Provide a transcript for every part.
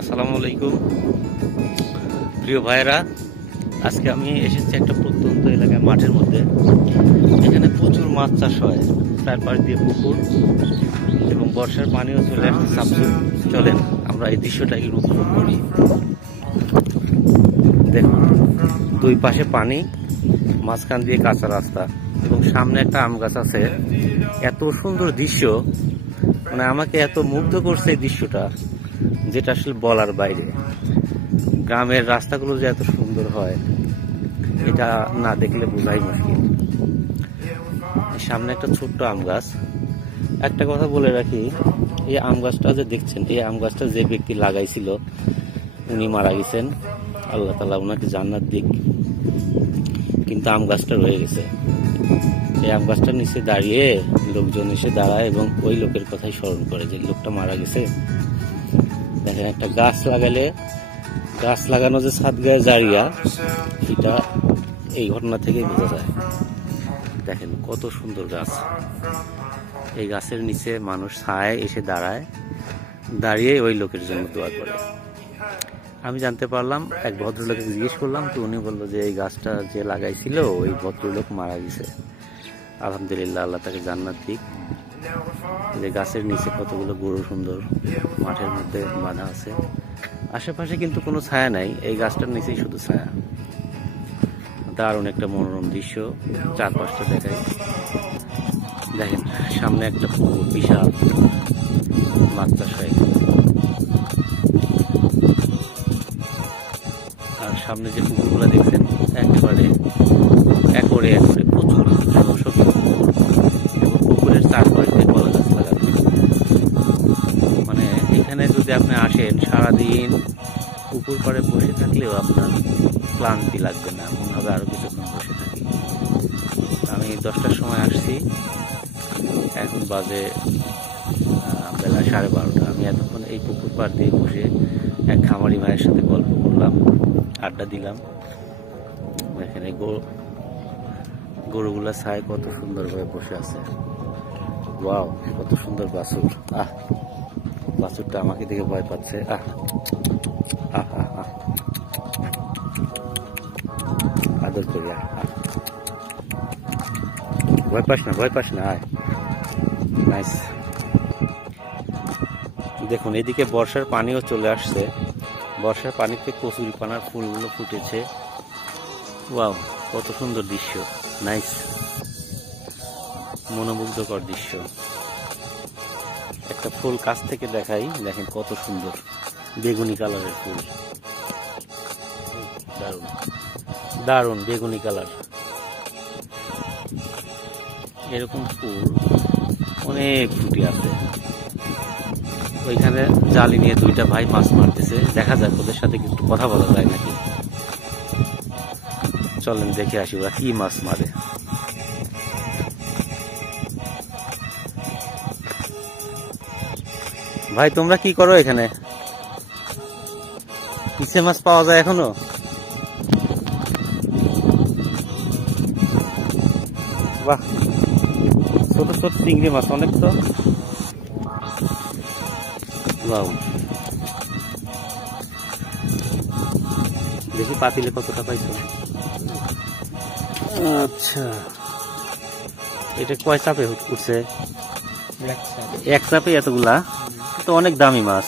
আসসালামু আলাইকুম প্রিয় ভাইরা, আজকে আমি এসেছি একটা প্রত্যন্ত এলাকায় মাঠের মধ্যে। এখানে প্রচুর মাছ চাষ হয়, চারপাশ দিয়ে পুকুর এবং বর্ষার পানিও চলে আসছে সাবজুক। চলেন আমরা এই দৃশ্যটাকে উপভোগ করি। দেখুন, দুই পাশে পানি, মাঝখান দিয়ে কাঁচা রাস্তা এবং সামনে একটা আম গাছ আছে। এত সুন্দর দৃশ্য, মানে আমাকে এত মুগ্ধ করছে এই দৃশ্যটা, যেটা আসলে বলার বাইরে। গ্রামের রাস্তাগুলো যে এত সুন্দর হয়, এটা না দেখলে বোঝাই মুশকিল। সামনে একটা ছোট্ট আম গাছ। একটা কথা বলে রাখি, এই আম গাছটা যে দেখছেন, এই আম গাছটা যে ব্যক্তি লাগাইছিল উনি মারা গেছেন, আল্লাহ তাআলা ওনাকে জান্নাত দিক। কিন্তু আম গাছটা রয়ে গেছে। এই আম গাছটার নিচে দাঁড়িয়ে লোকজন এসে দাঁড়ায় এবং ওই লোকের কথাই স্মরণ করে যে লোকটা মারা গেছে। দেখেন, একটা গাছ লাগালে, গাছ লাগানো যে সাদগায়ে জারিয়া, এটা এই ঘটনা থেকেই বোঝা যায়। দেখেন কত সুন্দর গাছ। এই গাছের নিচে মানুষ ছায় এসে দাঁড়ায়, দাঁড়িয়ে ওই লোকের জন্য দোয়া করে। আমি জানতে পারলাম, এক ভদ্রলোককে জিজ্ঞেস করলাম, তো উনি বললো যে এই গাছটা যে লাগাইছিল ওই ভদ্রলোক মারা গেছে। আলহামদুলিল্লাহ, আল্লাহ তাকে জান্নাত দিক। যে গাছের নিচে কতগুলো গরু সুন্দর মাঠের মধ্যে বাঁধা আছে। আশেপাশে কিন্তু কোনো ছায়া নাই, এই গাছটার নিচেই শুধু ছায়া। দারুণ একটা মনোরম দৃশ্য, চারপাশটা দেখায়। দেখেন সামনে একটা পুকুর, বিশাল মাছ চাষ হয়। আর সামনে যে পুকুরগুলো দেখছেন, একেবারে একরে একরে প্রচুর শৌখিন এবং পুকুরের চারপাশ দিয়ে কলা গাছ লাগানো। মানে এখানে যদি আপনি আসেন, সারাদিন পুকুর পাড়ে বসে থাকলেও আপনার ক্লান্তি লাগবে না, মনে হবে আরো কিছুক্ষণ বসে থাকি। আমি 10টার সময় আসছি, এখন বাজে বেলা 12:30। আমি এতক্ষণ এই পুকুর পাড় দিয়ে বসে এক খামারি ভাইয়ের সাথে গল্প করলাম, আড্ডা দিলাম। এখানে গরুগুলা ছায় কত সুন্দরভাবে বসে আছে। ওয়াও, কত সুন্দর বাছুর। বাছুরটা আমাকে দেখে ভয় পাচ্ছে। আদর করি। ভয় পাস না, ভয় পাস না, আয়। নাইস। দেখুন, এদিকে বর্ষার পানিও চলে আসছে। বর্ষার পানিতে কচুরি পানার ফুলগুলো ফুটেছে। ওয়াও, কত সুন্দর দৃশ্য। নাইস, মনোমুগ্ধকর দৃশ্য। একটা ফুল কাছ থেকে দেখাই, দেখেন কত সুন্দর বেগুনি কালারের ফুল। দারুণ দারুণ বেগুনি কালার। এরকম ফুল অনেক ফুটে আছে। ওইখানে জালি নিয়ে দুইটা ভাই মাছ মারতেছে, দেখা যাক ওদের সাথে একটু কথা বলা যায় নাকি। চলেন দেখে আসি ওরা কি মাছ মারে। ভাই তোমরা কি করো এখানে? ইচে মাছ পাওয়া যায় এখনো? বাহ, ছোট ছোট চিংড়ি মাছ অনেক তো। দেখি পাতিলে কতটা পাইছো। আচ্ছা, এটা কয় চাপে উঠছে? এক চাপে এতগুলা, তো অনেক দামি মাছ।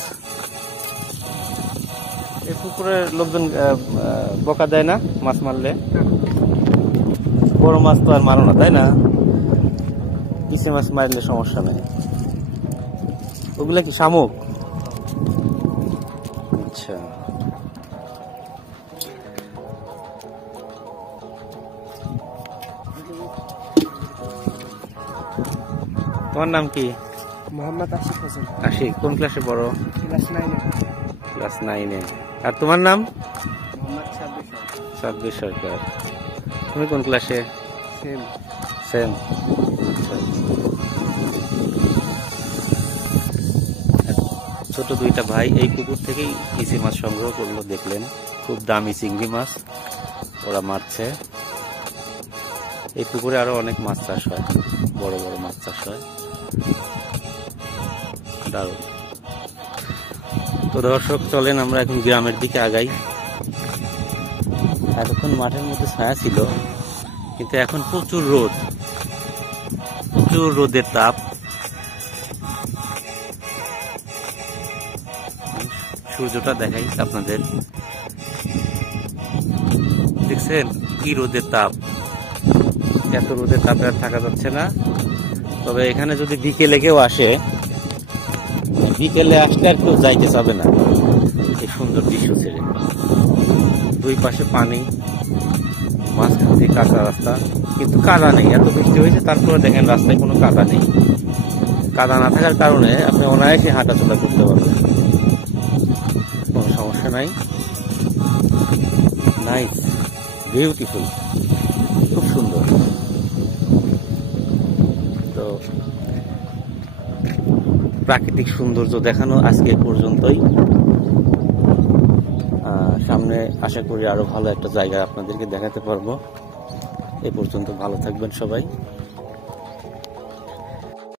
এই পুকুরে লোকজন বকা দেয় না মাছ মারলে? বড় মাছ তো আর মারো না, তাই না? ইচে মাছ মারলে সমস্যা নেই। ওগুলা কি শামুক? আচ্ছা, তোমার নাম কি? মোহাম্মদ আশিক হোসেন। আশিক, কোন ক্লাসে পড়ো? ক্লাস 9-এ। ক্লাস 9-এ। আর তোমার নাম? মোহাম্মদ সাব্বির সরকার। তুমি কোন ক্লাসে? সেম। ছোট দুইটা ভাই এই পুকুর থেকেই ইচে মাছ সংগ্রহ করলো, দেখলেন খুব দামি চিংড়ি মাছ ওরা মারছে। এই পুকুরে আরো অনেক মাছ চাষ হয়, বড় বড় মাছ চাষ হয়। দারুণ। তো দর্শক চলেন আমরা এখন গ্রামের দিকে আগাই। এতক্ষণ মাঠের মধ্যে ছায়া ছিল, কিন্তু এখন প্রচুর রোদ, প্রচুর রোদের তাপ। সূর্যটা দেখাই আপনাদের, দেখছেন কি রোদের তাপ। এত রোদের তাপে আর থাকা যাচ্ছে না। তবে এখানে যদি বিকেলে কেউ আসে, বিকেলে আসলে আর কেউ যাইতে চাবে না এই সুন্দর দৃশ্য ছেড়ে। দুই পাশে পানি, মাঝখান দিয়ে কাঁচা রাস্তা, কিন্তু কাদা নেই। এত বৃষ্টি হয়েছে তারপরে দেখেন রাস্তায় কোনো কাদা নেই। কাদা না থাকার কারণে আপনি অনায়াসে হাঁটাচলা করতে পারবেন, কোনো সমস্যা নাই। নাইস, বিউটিফুল, খুব সুন্দর। তো প্রাকৃতিক সৌন্দর্য দেখানো আজকে পর্যন্তই। সামনে আশা করি আরো ভালো একটা জায়গা আপনাদেরকে দেখাতে পারবো। এ পর্যন্ত ভালো থাকবেন সবাই।